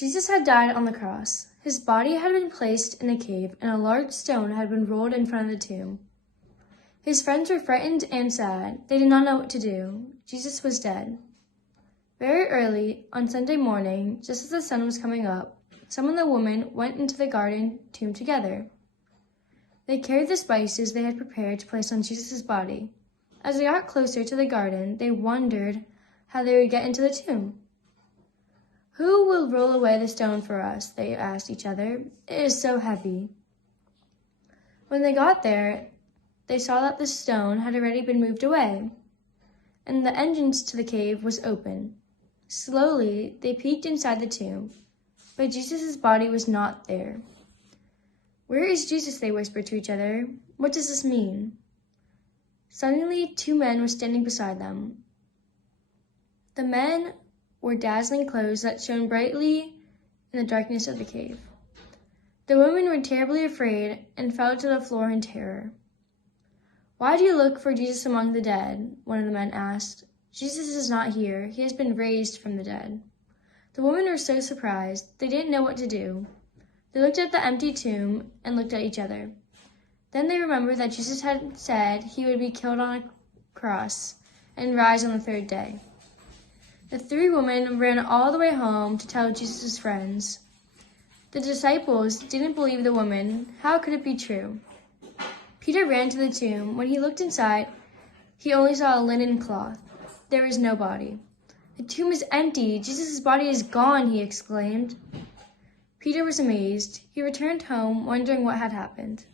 Jesus had died on the cross. His body had been placed in a cave, and a large stone had been rolled in front of the tomb. His friends were frightened and sad. They did not know what to do. Jesus was dead. Very early on Sunday morning, just as the sun was coming up, some of the women went into the garden tomb together. They carried the spices they had prepared to place on Jesus' body. As they got closer to the garden, they wondered how they would get into the tomb. "Who will roll away the stone for us?" they asked each other. "It is so heavy." When they got there, they saw that the stone had already been moved away, and the entrance to the cave was open. Slowly, they peeked inside the tomb, but Jesus' body was not there. "Where is Jesus?" they whispered to each other. "What does this mean?" Suddenly, two men were standing beside them. The men wore dazzling clothes that shone brightly in the darkness of the cave. The women were terribly afraid and fell to the floor in terror. "Why do you look for Jesus among the dead?" one of the men asked. "Jesus is not here. He has been raised from the dead." The women were so surprised, they didn't know what to do. They looked at the empty tomb and looked at each other. Then they remembered that Jesus had said he would be killed on a cross and rise on the third day. The three women ran all the way home to tell Jesus' friends. The disciples didn't believe the woman. How could it be true? Peter ran to the tomb. When he looked inside, he only saw a linen cloth. There was no body. "The tomb is empty. Jesus' body is gone," he exclaimed. Peter was amazed. He returned home, wondering what had happened.